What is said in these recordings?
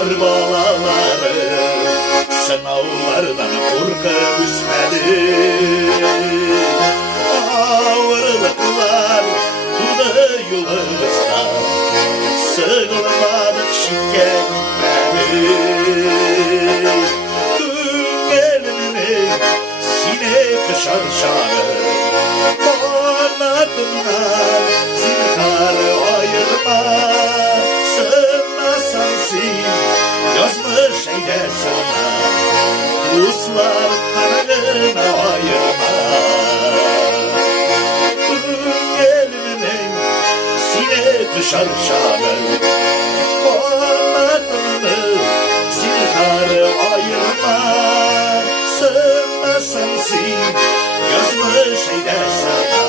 Kar balaları sınavlardan korkup üsmedi. Ağırlıklar tuğdu yolumuzda, sığılmadık şike gitmedi. Tüm elini sinek şarşarı, kanatından zinhar ayırma. Yazmış eylesene Ruslar kanına ayırma. Tüm gelinin sinek şarşarı, kanadını zinhar ayırma. Sığma sensin yazmış eylesene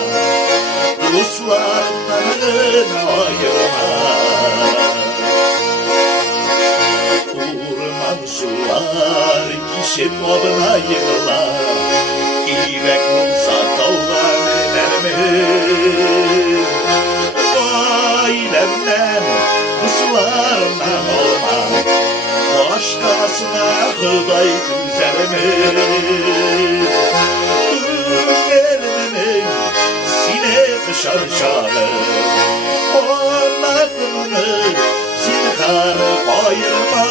Ruslar kanına ayırma. Sular kişim oduna yığılar, İrek olsa tavlan eder mi? Ailemden bu sulardan olmaz, başkasına hıday güzel mi? Tüm elinin sinek şarşarı, kanadını zinhar ayırma.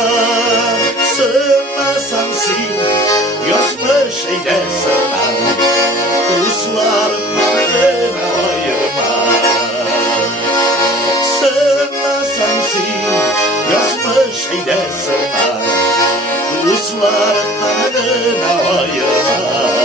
Sığma sensin yazmış eylesene Rusların kanına ayırma. Sığma sensin yazmış eylesene Rusların kanına ayırma.